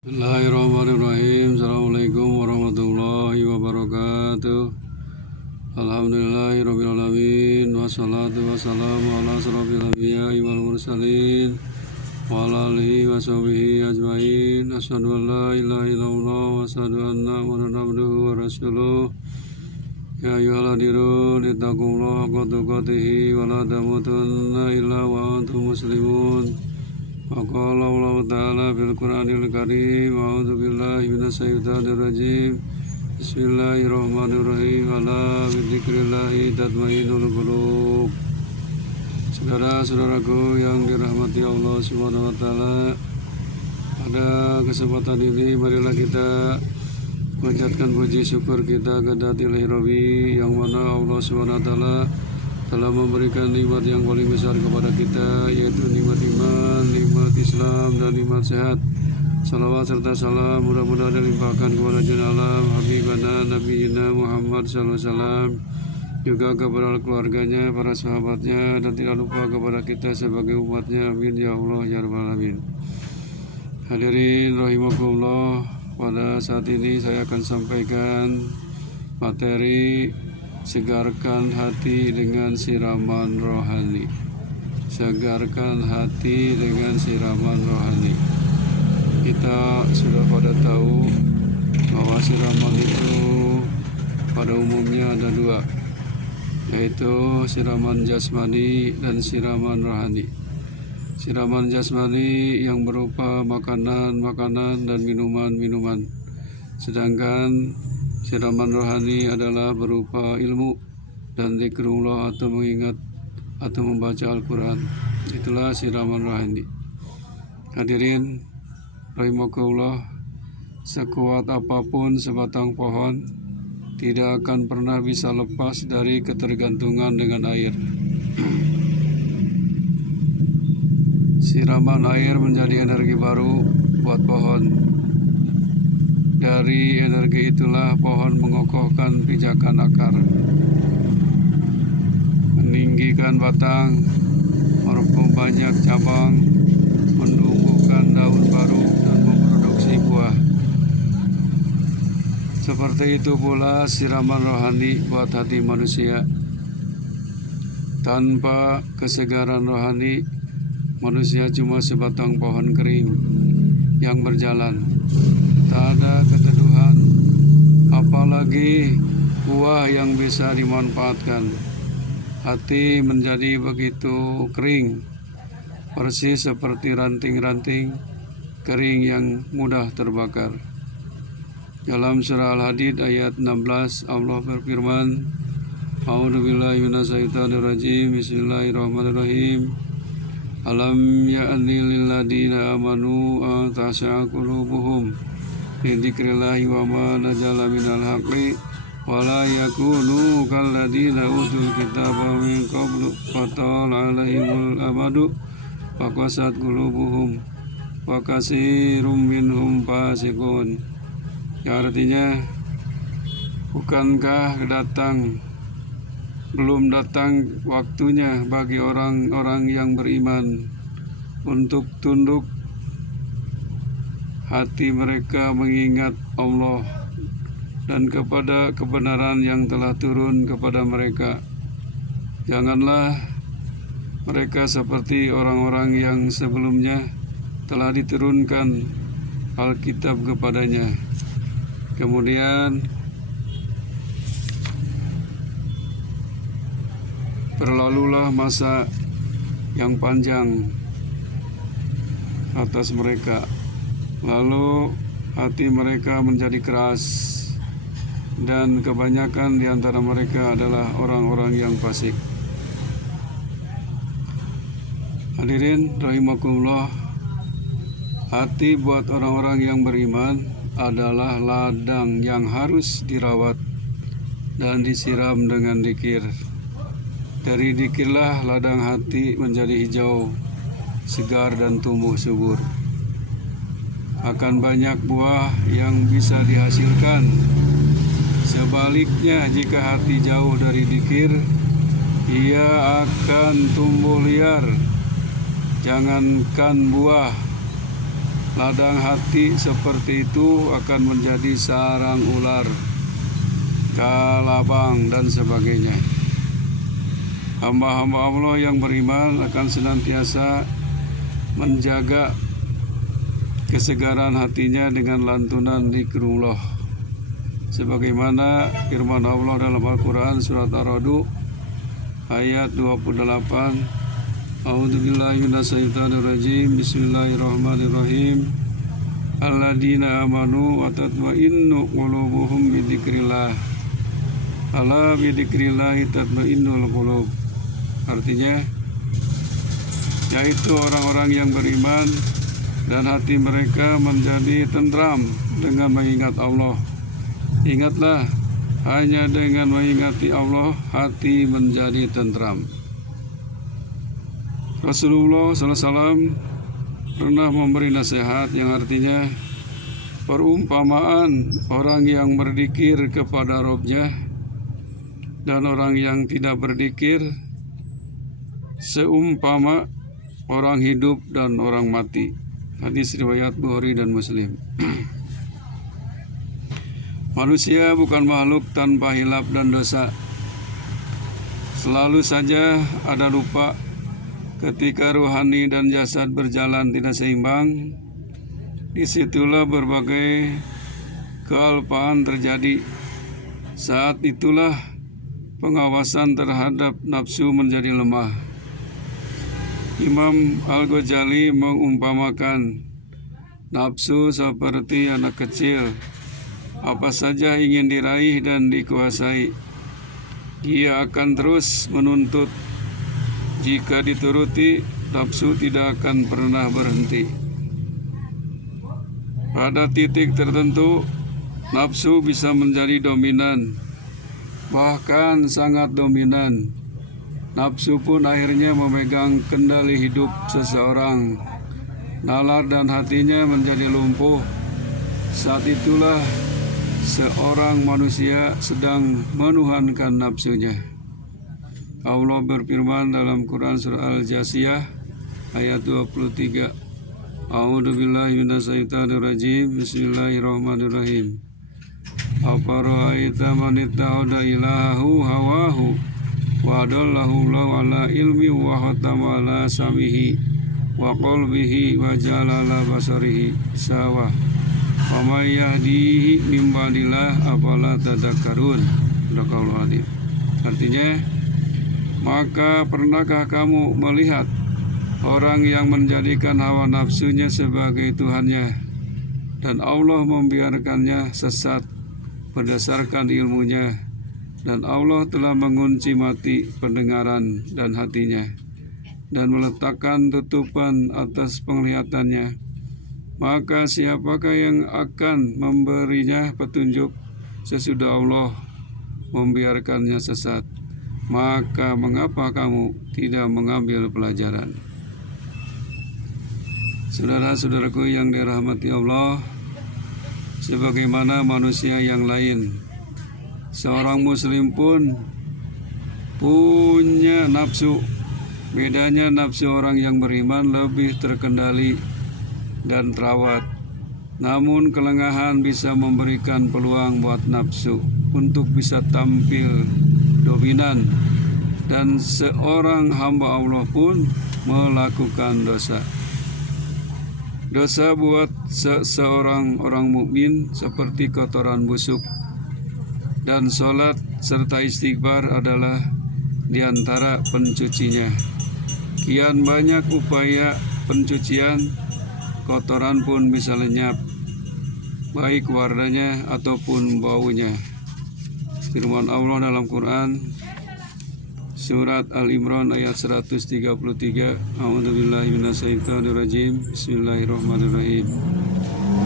Bismillahirrahmanirrahim. Assalamualaikum warahmatullahi wabarakatuh. Alhamdulillahirabbil alamin. Wassalatu wassalamu ala asyrofil anbiya'i wal mursalin wa ala alihi washabihi ajmain. Asyhadu an la ilaha illallah wa asyhadu anna Muhammadan abduhu wa rasuluh. Ya ayyuhalladzina ittaqullaha haqqa tuqatih wa la tamutunna illa wa antum muslimun. Waqala Allah Ta'ala fil Qur'anil Karim. A'udzu billahi minasyaitonir rajim. Bismillahirrahmanirrahim. Ala bidzikrillahi tatmainnul qulub. Saudara-saudaraku yang dirahmati Allah Subhanahu wa taala, pada kesempatan ini marilah kita mengucapkan puji syukur kita kepada Ilahi Rabbi, yang mana Allah Subhanahu wa taala telah memberikan nikmat yang paling besar kepada kita, yaitu nikmat iman, nikmat Islam, dan nikmat sehat. Salawat serta salam mudah-mudahan dilimpahkan kepada Junjungan alam Habibana Nabiyina Muhammad SAW, juga kepada keluarganya, para sahabatnya, dan tidak lupa kepada kita sebagai umatnya. Amin ya Allah ya Rabbal alamin. Hadirin rahimakumullah, pada saat ini saya akan sampaikan materi segarkan hati dengan siraman rohani. Segarkan hati dengan siraman rohani. Kita sudah pada tahu bahwa siraman itu pada umumnya ada dua, yaitu siraman jasmani dan siraman rohani. Siraman jasmani yang berupa makanan-makanan dan minuman-minuman, sedangkan siraman rohani adalah berupa ilmu dan zikrullah atau mengingat atau membaca Al-Quran. Itulah siraman rohani. Hadirin rahimakumullah, sekuat apapun sebatang pohon tidak akan pernah bisa lepas dari ketergantungan dengan air. Siraman air menjadi energi baru buat pohon. Dari energi itulah pohon mengokohkan pijakan akar, meninggikan batang, memperbanyak cabang, menumbuhkan daun baru, dan memproduksi buah. Seperti itu pula siraman rohani buat hati manusia. Tanpa kesegaran rohani, manusia cuma sebatang pohon kering yang berjalan. Tak ada keteduhan, apalagi buah yang bisa dimanfaatkan. Hati menjadi begitu kering, persis seperti ranting-ranting kering yang mudah terbakar. Dalam surah Al-Hadid ayat 16, Allah berfirman, A'udzubillahi minasyaitonirrajim. Bismillahirrahmanirrahim. Alam ya'ni lil ladina amanu an tas'a qulubuhum Dzikrillahi wa ma nazala minal haqqi wa la yakunu kalladina utul kitaba min qablu fatala alaihimul amadu faqasat qulubuhum wa katsirum minhum fasiqun. Ya, artinya, bukankah belum datang waktunya bagi orang-orang yang beriman untuk tunduk hati mereka mengingat Allah dan kepada kebenaran yang telah turun kepada mereka. Janganlah mereka seperti orang-orang yang sebelumnya telah diturunkan Alkitab kepadanya. Kemudian berlalulah masa yang panjang atas mereka. Lalu hati mereka menjadi keras, dan kebanyakan di antara mereka adalah orang-orang yang fasik. Hadirin rahimakumullah, hati buat orang-orang yang beriman adalah ladang yang harus dirawat dan disiram dengan dzikir. Dari dzikirlah ladang hati menjadi hijau, segar, dan tumbuh subur. Akan banyak buah yang bisa dihasilkan. Sebaliknya, jika hati jauh dari dzikir, ia akan tumbuh liar. Jangankan buah, ladang hati seperti itu akan menjadi sarang ular, kalabang dan sebagainya. Hamba-hamba Allah yang beriman akan senantiasa menjaga kesegaran hatinya dengan lantunan zikrullah, sebagaimana firman Allah dalam Al-Quran surat Ar-Ra'd ayat 28. A'udzubillahi minasyaitonirrajim. Bismillahirrahmanirrahim. Alladzina amanu wa tatma'innu qulubuhum bidzikrillah. Ala bidzikrillah tatma'innul qulub. Artinya, yaitu orang-orang yang beriman dan hati mereka menjadi tentram dengan mengingat Allah. Ingatlah, hanya dengan mengingati Allah hati menjadi tentram. Rasulullah SAW pernah memberi nasihat yang artinya perumpamaan orang yang berzikir kepada Robnya dan orang yang tidak berzikir seumpama orang hidup dan orang mati. Hadis riwayat Bukhari dan Muslim. Manusia bukan makhluk tanpa hilaf dan dosa. Selalu saja ada lupa. Ketika rohani dan jasad berjalan tidak seimbang, disitulah berbagai kealpaan terjadi. Saat itulah pengawasan terhadap nafsu menjadi lemah. Imam Al-Ghazali mengumpamakan nafsu seperti anak kecil. Apa saja ingin diraih dan dikuasai, dia akan terus menuntut. Jika dituruti, nafsu tidak akan pernah berhenti. Pada titik tertentu, nafsu bisa menjadi dominan, bahkan sangat dominan. Nafsu pun akhirnya memegang kendali hidup seseorang. Nalar dan hatinya menjadi lumpuh. Saat itulah seorang manusia sedang menuhankan nafsunya. Allah berfirman dalam Quran surah Al-Jasiyah ayat 23. A'udzubillahi minasyaitonirrajim. Bismillahirrahmanirrahim. Afara'aita man ittakhadha ilahahu hawahu wa adallahu Allahu ala ilmi wa khatama ala samihi wa qalbihi wa jalala basarihi sawa wa may yahdihi min ba'dillah afala tadhakkarun. Artinya, maka pernahkah kamu melihat orang yang menjadikan hawa nafsunya sebagai Tuhannya dan Allah membiarkannya sesat berdasarkan ilmunya, dan Allah telah mengunci mati pendengaran dan hatinya dan meletakkan tutupan atas penglihatannya. Maka siapakah yang akan memberinya petunjuk sesudah Allah membiarkannya sesat? Maka mengapa kamu tidak mengambil pelajaran? Saudara-saudaraku yang dirahmati Allah, sebagaimana manusia yang lain, seorang muslim pun punya nafsu. Bedanya nafsu orang yang beriman lebih terkendali dan terawat. Namun kelengahan bisa memberikan peluang buat nafsu untuk bisa tampil dominan, dan seorang hamba Allah pun melakukan dosa. Dosa buat seorang orang mukmin seperti kotoran busuk, dan sholat serta istighfar adalah di antara pencucinya. Kian banyak upaya pencucian, kotoran pun bisa lenyap, baik warnanya ataupun baunya. Firman Allah dalam Quran surat Al-Imran ayat 133. A'udzubillahi minasyaitonirrajim. Bismillahirrahmanirrahim.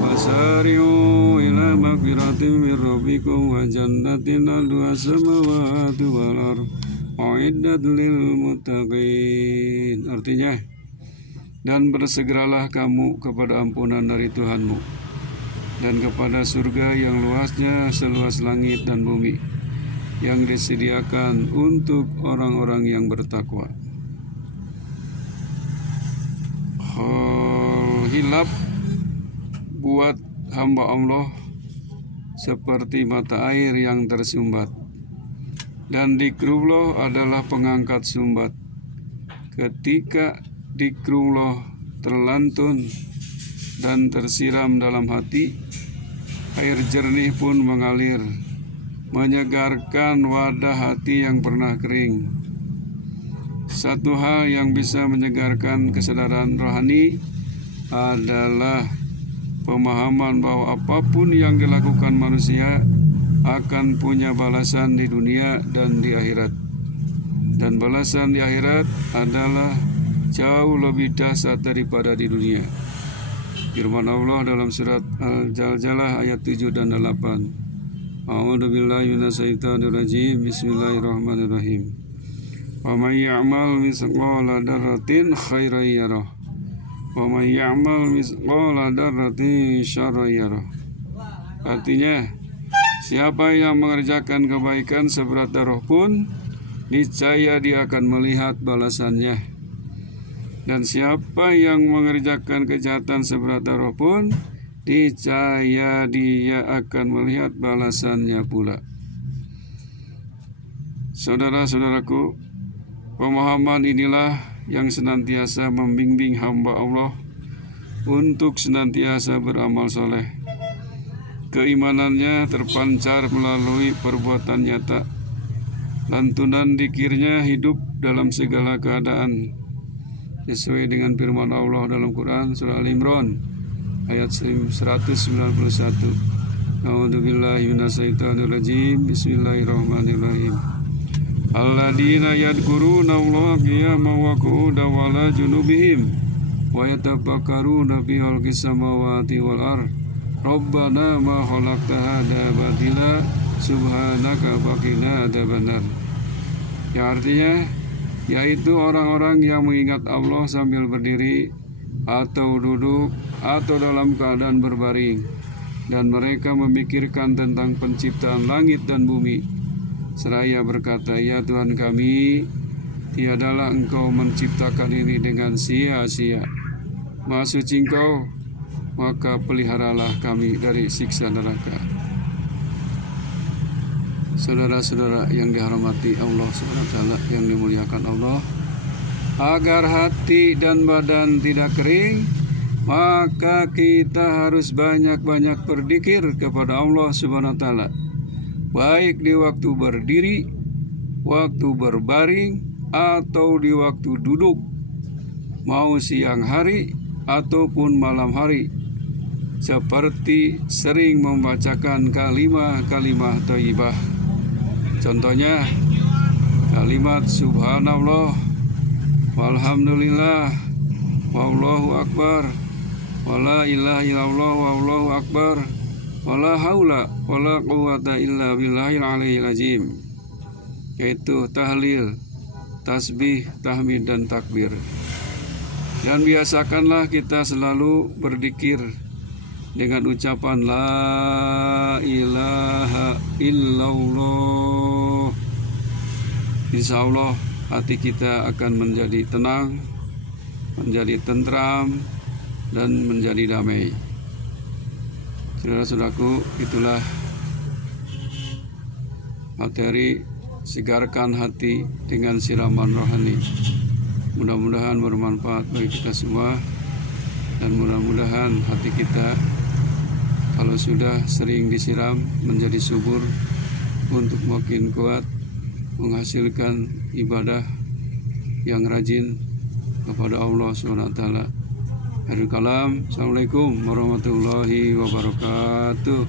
Wasari'u ila magfiratin min rabbikum wa jannatin 'arduha as-samawati wal ardh u'iddat lil muttaqin. Artinya, dan bersegeralah kamu kepada ampunan dari Tuhanmu dan kepada surga yang luasnya seluas langit dan bumi, yang disediakan untuk orang-orang yang bertakwa. Hilaf buat hamba Allah seperti mata air yang tersumbat. Dan zikrullah adalah pengangkat sumbat. Ketika zikrullah terlantun dan tersiram dalam hati, air jernih pun mengalir, menyegarkan wadah hati yang pernah kering. Satu hal yang bisa menyegarkan kesadaran rohani adalah pemahaman bahwa apapun yang dilakukan manusia akan punya balasan di dunia dan di akhirat. Dan balasan di akhirat adalah jauh lebih dahsyat daripada di dunia. Firman Allah dalam surat Al-Zalzalah ayat 7 dan 8. A'udzubillahi minasyaitonirrajim. Bismillahirrahmanirrahim. Wa may ya'mal mithqala dzarratin khairan yarah. Wa may ya'mal mithqala dzarratin syarran yarah. Artinya, siapa yang mengerjakan kebaikan seberat darah pun, niscaya dia akan melihat balasannya. Dan siapa yang mengerjakan kejahatan seberat darah pun, niscaya dia akan melihat balasannya pula. Saudara-saudaraku, pemahaman inilah yang senantiasa membimbing hamba Allah untuk senantiasa beramal soleh. Keimanannya terpancar melalui perbuatan nyata. Lantunan dzikirnya hidup dalam segala keadaan, sesuai dengan firman Allah dalam Quran surah Al-Imran ayat 191. A'udzubillahi minasyaitonirrajim. Bismillahirrahmanirrahim. Alladzina yadhkuruna Allaha qiyaman wa qu'udan wa 'ala junubihim wa yatafakkaruna fi khalqis samawati wal ardh. Rabbana ma khalaqta hadza batila subhanaka faqina adzabannar. Yang artinya yaitu orang-orang yang mengingat Allah sambil berdiri atau duduk atau dalam keadaan berbaring, dan mereka memikirkan tentang penciptaan langit dan bumi, seraya berkata, ya Tuhan kami, tiadalah Engkau menciptakan ini dengan sia-sia. Maha suci Engkau, maka peliharalah kami dari siksa neraka. Saudara-saudara yang dihormati Allah SWT, yang dimuliakan Allah, agar hati dan badan tidak kering, maka kita harus banyak-banyak berzikir kepada Allah SWT, baik di waktu berdiri, waktu berbaring, atau di waktu duduk, mau siang hari ataupun malam hari, seperti sering membacakan kalimah-kalimah thayyibah. Contohnya kalimat subhanallah, walhamdulillah, wallahu akbar, wala ilaha illallah, wallahu akbar, wala haula wala quwata illa billahil aliyil azim, yaitu tahlil, tasbih, tahmid, dan takbir. Dan biasakanlah kita selalu berzikir dengan ucapan la ilaha illallah. Insya Allah hati kita akan menjadi tenang, menjadi tentram, dan menjadi damai. Saudara-saudaraku, itulah materi segarkan hati dengan siraman rohani. Mudah-mudahan bermanfaat bagi kita semua, dan mudah-mudahan hati kita kalau sudah sering disiram menjadi subur untuk makin kuat menghasilkan ibadah yang rajin kepada Allah SWT. Akhirul kalam, Assalamualaikum warahmatullahi wabarakatuh.